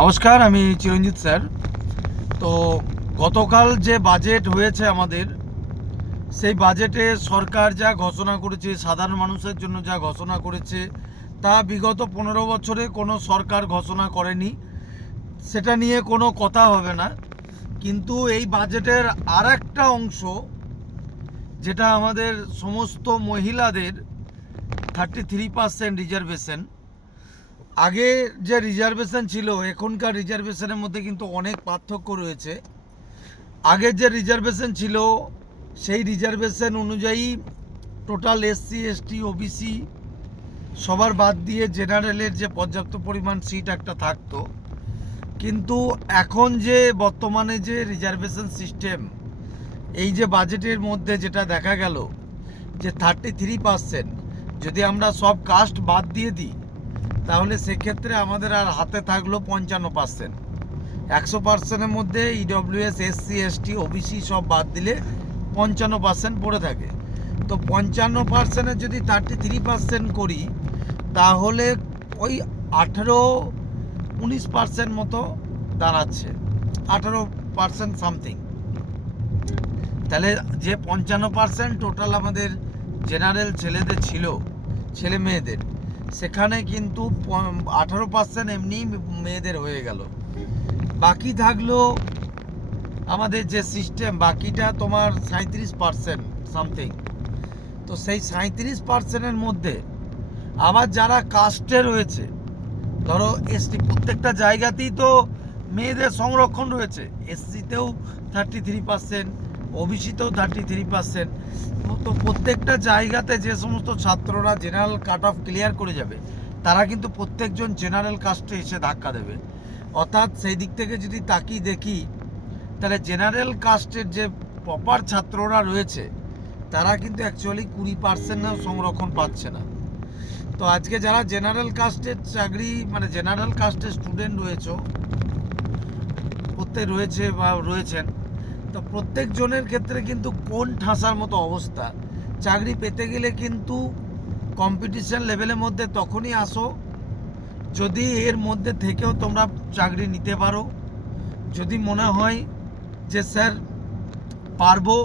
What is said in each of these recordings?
নমস্কার, আমি চিরঞ্জিত স্যার। তো গতকাল যে বাজেট হয়েছে আমাদের, সেই বাজেটে সরকার যা ঘোষণা করেছে, সাধারণ মানুষের জন্য যা ঘোষণা করেছে, তা বিগত 15 বছরে কোনো সরকার ঘোষণা করেনি। সেটা নিয়ে কোনো কথা হবে না। কিন্তু এই বাজেটের আর একটা অংশ, যেটা আমাদের সমস্ত মহিলাদের 33% রিজার্ভেশন। আগে যে রিজার্ভেশন ছিল, এখনকার রিজার্ভেশনের মধ্যে কিন্তু অনেক পার্থক্য রয়েছে। আগের যে রিজার্ভেশন ছিল, সেই রিজার্ভেশন অনুযায়ী টোটাল এসসি এসটি ওবিসি সবার বাদ দিয়ে জেনারেলের যে পর্যাপ্ত পরিমাণ সিট একটা থাকতো। কিন্তু এখন যে বর্তমানে যে রিজার্ভেশন সিস্টেম, এই যে বাজেটের মধ্যে যেটা দেখা গেল যে 33%, যদি আমরা সব কাস্ট বাদ দিয়ে দিই, তাহলে সেক্ষেত্রে আমাদের আর হাতে থাকলো 55%। 100%-এর মধ্যে ইডব্লিউএস, এসসি এসটি ওবিসি সব বাদ দিলে 55% পড়ে থাকে। তো 55%-এর যদি 33% করি, তাহলে ওই 18-19% মতো দাঁড়াচ্ছে, 18% সামথিং। তাহলে যে 55% টোটাল আমাদের জেনারেল ছেলেদের ছিল, ছেলে মেয়েদের, সেখানে কিন্তু 18% এমনি মেয়েদের হয়ে গেল। বাকি থাকলো আমাদের যে সিস্টেম, বাকিটা তোমার 37% সামথিং। তো সেই 37%-এর মধ্যে আবার যারা কাস্টে রয়েছে, ধরো এসটি, প্রত্যেকটা জায়গাতেই তো মেয়েদের সংরক্ষণ রয়েছে। এসসিতেও 33%, ওবিসিতেও 33%। তো প্রত্যেকটা জায়গাতে যে সমস্ত ছাত্ররা জেনারেল কাট অফ ক্লিয়ার করে যাবে, তারা কিন্তু প্রত্যেকজন জেনারেল কাস্টে এসে ধাক্কা দেবে। অর্থাৎ সেই দিক থেকে যদি তাকিয়ে দেখি, তাহলে জেনারেল কাস্টের যে প্রপার ছাত্ররা রয়েছে, তারা কিন্তু অ্যাকচুয়ালি 20%-ও সংরক্ষণ পাচ্ছে না। তো আজকে যারা জেনারেল কাস্টের চাকরি, মানে জেনারেল কাস্টের স্টুডেন্ট রয়েছেন, তো প্রত্যেকজনের ক্ষেত্রে কিন্তু কোন ঠাসার মতো অবস্থা। চাকরি পেতে গেলে কিন্তু কম্পিটিশন লেভেলের মধ্যে তখনই আসো যদি এর মধ্যে থেকেও তোমরা চাকরি নিতে পারো। যদি মনে হয় যে স্যার পারবো,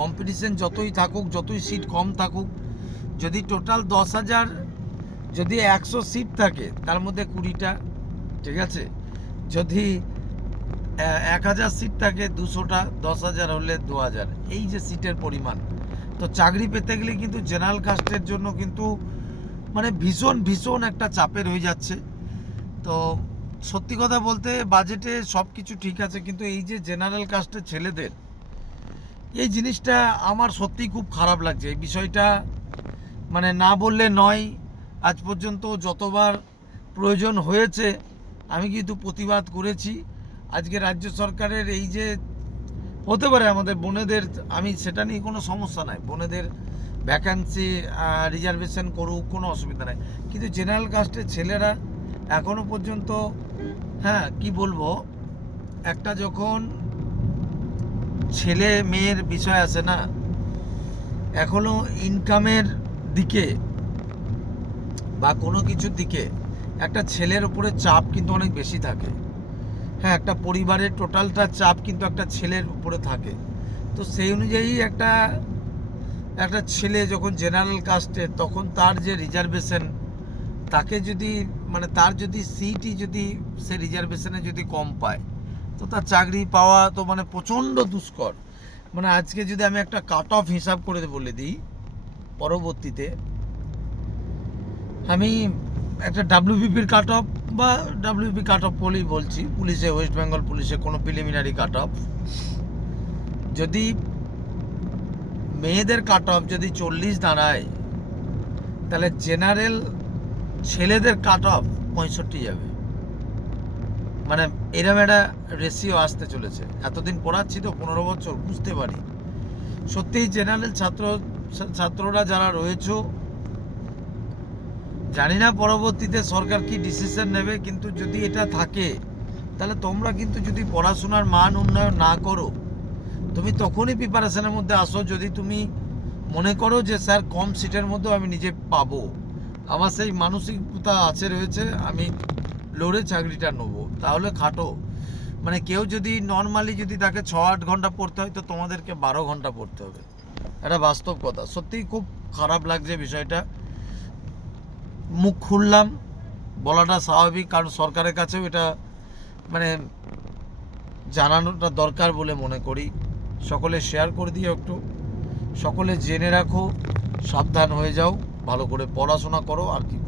কম্পিটিশন যতই থাকুক, যতই সিট কম থাকুক, যদি টোটাল 10,000, যদি 100 সিট থাকে, তার মধ্যে 20টা, ঠিক আছে। যদি 1000 সিট থাকে, 200টা, 10,000 হলে 2000, এই যে সিটের পরিমাণ। তো চাকরি পেতে গেলে কিন্তু জেনারেল কাস্টের জন্য কিন্তু মানে ভীষণ ভীষণ একটা চাপের হয়ে যাচ্ছে। তো সত্যি কথা বলতে বাজেটে সব কিছু ঠিক আছে, কিন্তু এই যে জেনারেল কাস্টের ছেলেদের, এই জিনিসটা আমার সত্যিই খুব খারাপ লাগছে। এই বিষয়টা মানে না বললে নয়। আজ পর্যন্ত যতবার প্রয়োজন হয়েছে আমি কিন্তু প্রতিবাদ করেছি। আজকে রাজ্য সরকারের এই যে, হতে পারে আমাদের বোনেদের, আমি সেটা নিয়ে কোনো সমস্যা নাই, বোনেদের ভ্যাকান্সি রিজার্ভেশন করুক, কোনো অসুবিধা নাই। কিন্তু জেনারেল কাস্টের ছেলেরা এখনও পর্যন্ত, হ্যাঁ কি বলবো, একটা যখন ছেলে মেয়ের বিষয় আছে না, এখনও ইনকামের দিকে বা কোনো কিছুর দিকে একটা ছেলের উপরে চাপ কিন্তু অনেক বেশি থাকে। হ্যাঁ, একটা পরিবারের টোটালটা চাপ কিন্তু একটা ছেলের উপরে থাকে। তো সেই অনুযায়ী একটা ছেলে যখন জেনারেল কাস্টে, তখন তার যে রিজার্ভেশন, তাকে যদি মানে তার যদি সিটই যদি সে রিজার্ভেশনে যদি কম পায়, তো তার চাকরি পাওয়া তো মানে প্রচণ্ড দুষ্কর। মানে আজকে যদি আমি একটা কাট অফ হিসাব করে বলে দিই, পরবর্তীতে আমি একটা ডাব্লিউবিপির কাট অফ বা ডাব্লিউবি কাট অফ বলেই বলছি, পুলিশে, ওয়েস্ট বেঙ্গল পুলিশে কোনো প্রিলিমিনারি কাট অফ, যদি মেয়েদের কাট অফ যদি 40 দাঁড়ায়, তাহলে জেনারেল ছেলেদের কাট অফ 65 যাবে। মানে এরম একটা রেশিও আসতে চলেছে। এতদিন পড়াচ্ছি তো 15 বছর, বুঝতে পারি সত্যিই জেনারেল ছাত্ররা যারা রয়েছে, জানি না পরবর্তীতে সরকার কি ডিসিশন নেবে, কিন্তু যদি এটা থাকে, তাহলে তোমরা কিন্তু যদি পড়াশোনার মান উন্নয়ন না করো, তুমি তখনই প্রিপারেশনের মধ্যে আসো যদি তুমি মনে করো যে স্যার কম সিটের মধ্যেও আমি নিজে পাবো। আমার সেই মানসিকতা রয়েছে, আমি লড়ে চাকরিটা নেবো, তাহলে খাটো। মানে কেউ যদি নর্মালি যদি তাকে 6-8 ঘন্টা পড়তে হয়, তো তোমাদেরকে 12 ঘন্টা পড়তে হবে। এটা বাস্তব কথা। সত্যিই খুব খারাপ লাগছে বিষয়টা। মুখ খুললাম, বলাটা স্বাভাবিক, কারণ সরকারের কাছেও এটা মানে জানানোটা দরকার বলে মনে করি। সকলে শেয়ার করে দিও একটু, সকলে জেনে রাখো, সাবধান হয়ে যাও, ভালো করে পড়াশোনা করো, আর কি।